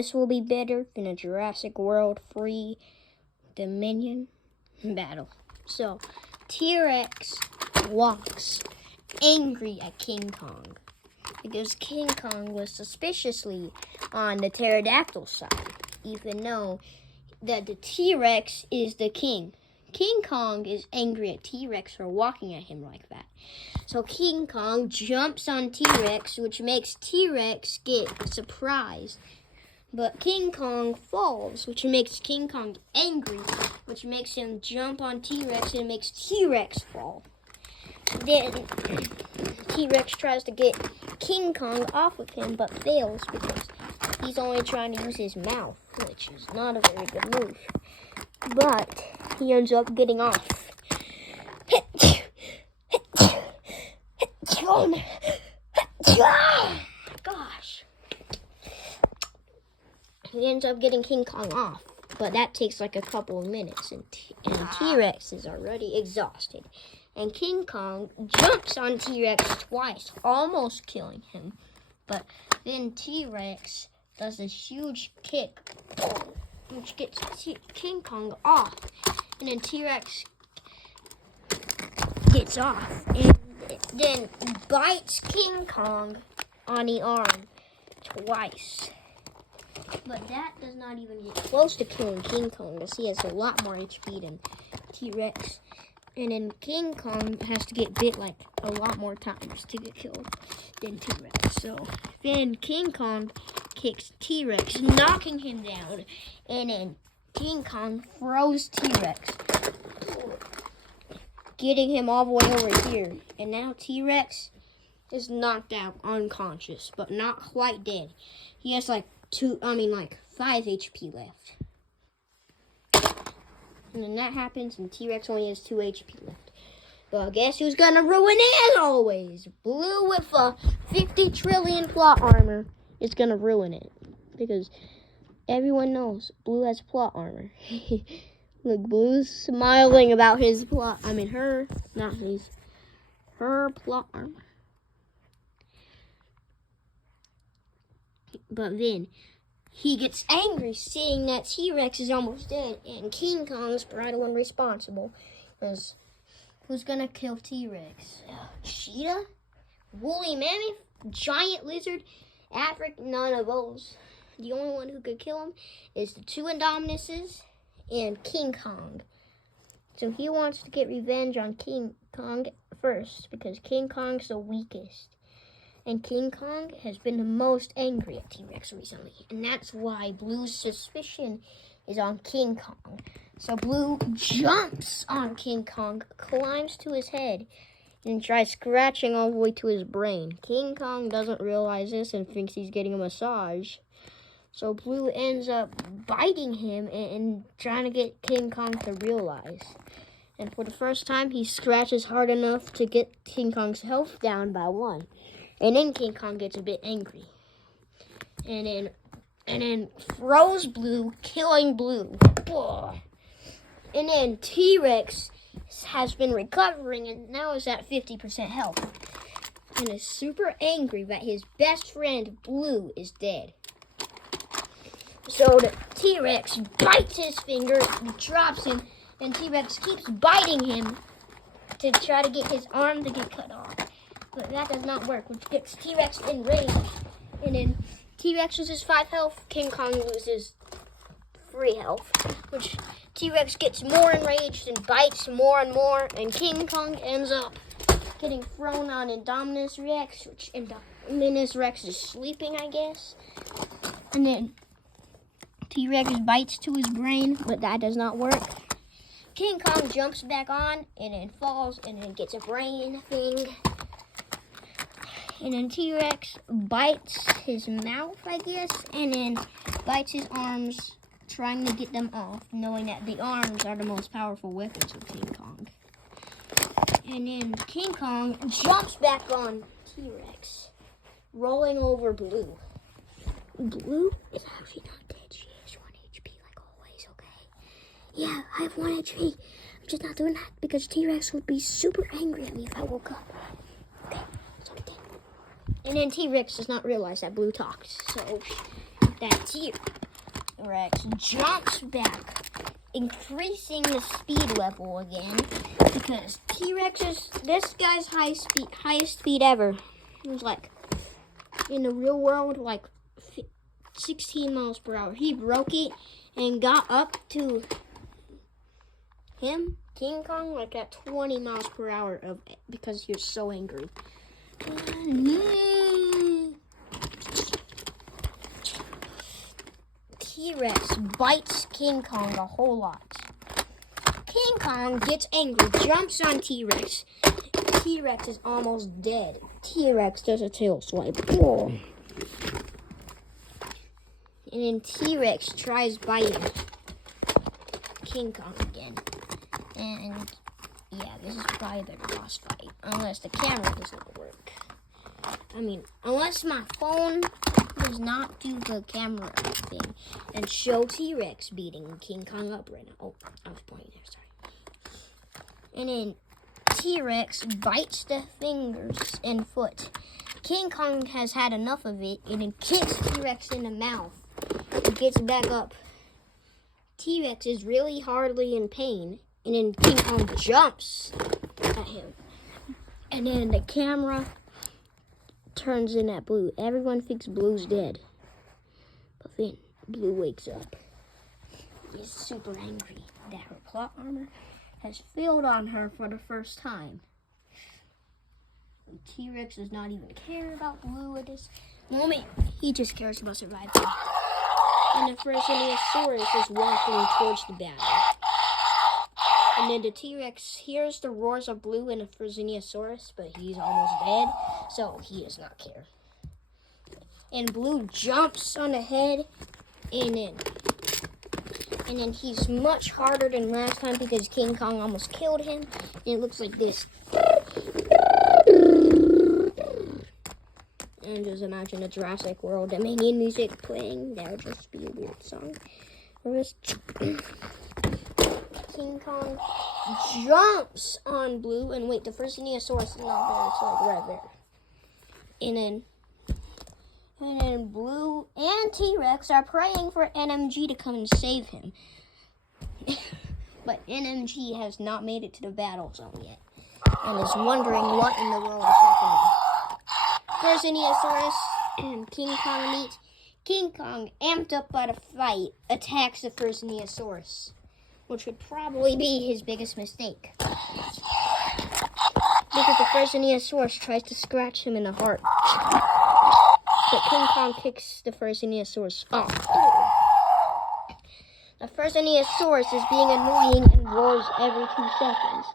This will be better than a Jurassic World Three Dominion battle. So, T-Rex walks angry at King Kong because King Kong was suspiciously on the pterodactyl side, even though that the T-Rex is the king. King Kong is angry at T-Rex for walking at him like that. So King Kong jumps on T-Rex, which makes T-Rex get surprised. But King Kong falls, which makes King Kong angry, which makes him jump on T-Rex and makes T-Rex fall. Then T-Rex tries to get King Kong off of him, but fails because he's only trying to use his mouth, which is not a very good move. But he ends up getting off. Gosh. He ends up getting King Kong off, but that takes like a couple of minutes, and T-Rex is already exhausted. And King Kong jumps on T-Rex twice, almost killing him. But then T-Rex does this huge kick, which gets King Kong off. And then T-Rex gets off and then bites King Kong on the arm twice. But that does not even get close to killing King Kong, because he has a lot more HP than T-Rex. And then King Kong has to get bit like a lot more times to get killed than T-Rex. So then King Kong kicks T-Rex, knocking him down. And then King Kong throws T-Rex, getting him all the way over here. And now T-Rex is knocked out, unconscious, but not quite dead. He has like 5 HP left. And then that happens, and T-Rex only has 2 HP left. Well, guess who's gonna ruin it as always? Blue with a 50 trillion plot armor is gonna ruin it. Because everyone knows Blue has plot armor. Look, Blue's smiling about his plot. Her plot armor. But then he gets angry seeing that T-Rex is almost dead, and King Kong's the one responsible. Because who's gonna kill T-Rex? Cheetah? Woolly mammoth? Giant lizard? Africa? None of those. The only one who could kill him is the 2 Indominuses and King Kong. So he wants to get revenge on King Kong first, because King Kong's the weakest. And King Kong has been the most angry at T-Rex recently. And that's why Blue's suspicion is on King Kong. So Blue jumps on King Kong, climbs to his head, and tries scratching all the way to his brain. King Kong doesn't realize this and thinks he's getting a massage. So Blue ends up biting him and trying to get King Kong to realize. And for the first time, he scratches hard enough to get King Kong's health down by 1. And then King Kong gets a bit angry. And then throws Blue, killing Blue. Whoa. And then T-Rex has been recovering and now is at 50% health. And is super angry that his best friend Blue is dead. So the T-Rex bites his finger, drops him, and T-Rex keeps biting him to try to get his arm to get cut off. But that does not work, which gets T-Rex enraged. And then T-Rex loses 5 health, King Kong loses 3 health. Which T-Rex gets more enraged and bites more and more. And King Kong ends up getting thrown on Indominus Rex, which Indominus Rex is sleeping, I guess. And then T-Rex bites to his brain, but that does not work. King Kong jumps back on and then falls and then gets a brain thing. And then T-Rex bites his mouth, I guess, and then bites his arms, trying to get them off, knowing that the arms are the most powerful weapons of King Kong. And then King Kong jumps back on T-Rex, rolling over Blue. Blue is actually not dead. She has 1 HP like always, okay? Yeah, I have 1 HP. I'm just not doing that because T-Rex would be super angry at me if I woke up. Okay, so I did. And then T-Rex does not realize that Blue talks. So that T-Rex jumps back, increasing the speed level again, because T-Rex is this guy's highest speed ever. It was like, in the real world, like 16 miles per hour. He broke it and got up to him, King Kong, like at 20 miles per hour because he was so angry. T-Rex bites King Kong a whole lot. King Kong gets angry, jumps on T-Rex. T-Rex is almost dead. T-Rex does a tail swipe. Oh. And then T-Rex tries biting King Kong again. And yeah, this is probably a better boss fight. Unless the camera doesn't work. I mean, unless my phone does not do the camera thing and show T-Rex beating King Kong up right now. Oh, I was pointing there, sorry. And then T-Rex bites the fingers and foot. King Kong has had enough of it and then kicks T-Rex in the mouth. He gets back up. T-Rex is really hardly in pain. And then King Kong jumps at him. And then the camera turns in at Blue. Everyone thinks Blue's dead. But then Blue wakes up. He's super angry that her plot armor has failed on her for the first time. T-Rex does not even care about Blue at this moment. He just cares about surviving. And the Tyrannosaurus is walking towards the battle. And then the T-Rex hears the roars of Blue and the Tyrannosaurus, but he's almost dead, so he does not care. And Blue jumps on the head, and then he's much harder than last time because King Kong almost killed him. And it looks like this. And just imagine a Jurassic World Dominion music playing. That would just be a weird song. King Kong jumps on Blue, and wait, the Tyrannosaurus is not there, it's like right there. And then Blue and T-Rex are praying for NMG to come and save him. But NMG has not made it to the battle zone yet, and is wondering what in the world is happening. Tyrannosaurus and King Kong meet. King Kong, amped up by the fight, attacks the Tyrannosaurus, which would probably be his biggest mistake. Because the Tyrannosaurus tries to scratch him in the heart. But King Kong kicks the Tyrannosaurus off. The Tyrannosaurus is being annoying and roars every 2 seconds.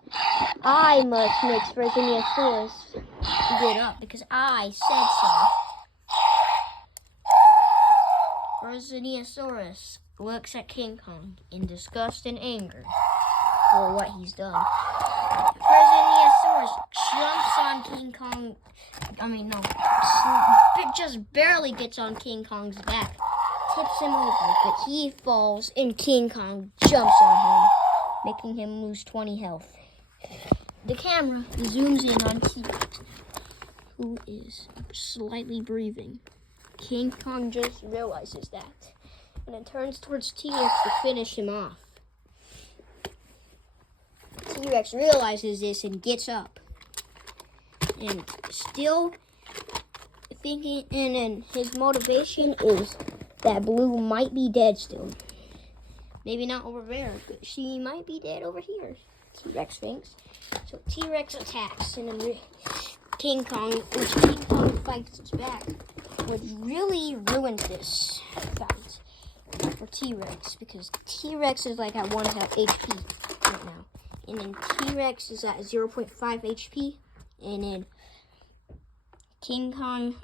I must make Tyrannosaurus get up because I said so. Tyrannosaurus looks at King Kong in disgust and anger for what he's done. Tyrannosaurus jumps on King Kong. Just barely gets on King Kong's back. Tips him over, but he falls and King Kong jumps on him, making him lose 20 health. The camera zooms in on T-Rex, who is slightly breathing. King Kong just realizes that, and then turns towards T-Rex to finish him off. T-Rex realizes this and gets up. And still thinking, and then his motivation is that Blue might be dead still. Maybe not over there, but she might be dead over here, T-Rex thinks. So T-Rex attacks, and then King Kong fights back, which really ruins this fight for T-Rex, because T-Rex is like at 1 HP right now. And then T-Rex is at 0.5 HP, and then King Kong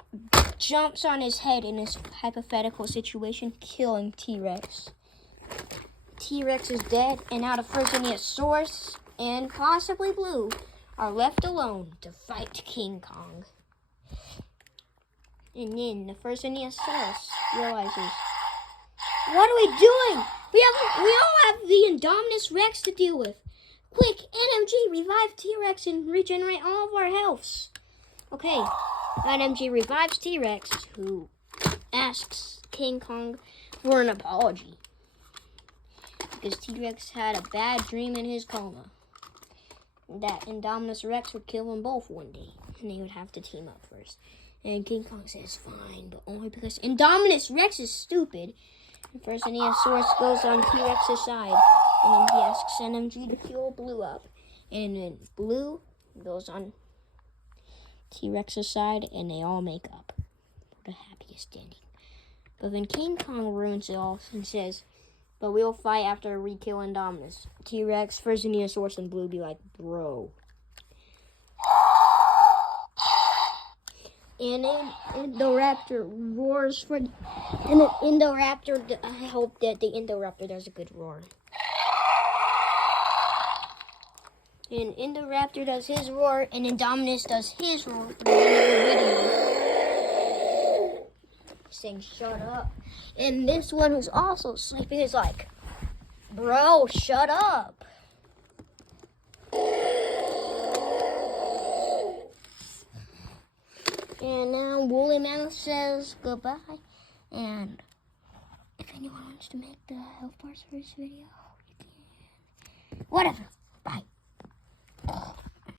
jumps on his head in this hypothetical situation, killing T-Rex. T-Rex is dead, and now the Tyrannosaurus and possibly Blue are left alone to fight King Kong. And then the Tyrannosaurus realizes, what are we doing? We all have the Indominus Rex to deal with. Quick, NMG, revive T-Rex and regenerate all of our healths. Okay, NMG revives T-Rex, who asks King Kong for an apology. Because T-Rex had a bad dream in his coma. That Indominus Rex would kill them both one day. And they would have to team up first. And King Kong says, fine, but only because Indominus Rex is stupid. And first Ankylosaurus goes on T-Rex's side. And then he asks NMG to heal Blue up. And then Blue goes on T-Rex's side, and they all make up. For the happiest ending. But then King Kong ruins it all and says, but we'll fight after we kill Indominus. T-Rex, first Ankylosaurus, and Blue be like, bro. And Indoraptor roars for... And the Indoraptor, I hope that the Indoraptor does a good roar. And Indoraptor does his roar, and Indominus does his roar for the end of the video. Saying, shut up. And this one who's also sleeping is like, bro, shut up. And now Woolly Mouse says goodbye. And if anyone wants to make the health parts for this video, you can. Whatever. Bye.